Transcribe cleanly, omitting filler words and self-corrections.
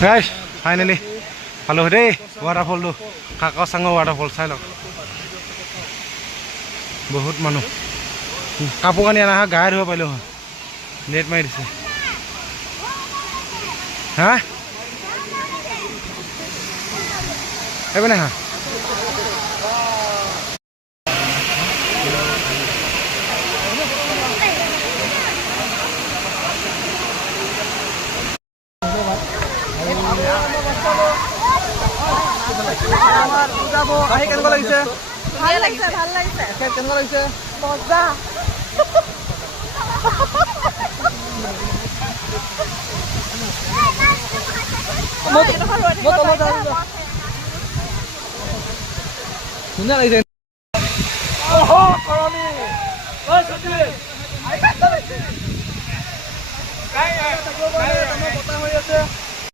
গাইছ ফাইনেলি পালো দেই ৱাটাৰফলটো কাকচাঙৰ ৱাটাৰফল চাই লওক বহুত মানুহ কাপোৰ কানি অনা হয় গায়ে ধুব পাৰিলোঁ হয় নেট মাৰি দিছে হা এইপিনে হা আহি কেনেকুৱা লাগিছে ভাল লাগিছে কেনেকুৱা লাগিছে মজা ধুনীয়া লাগিছে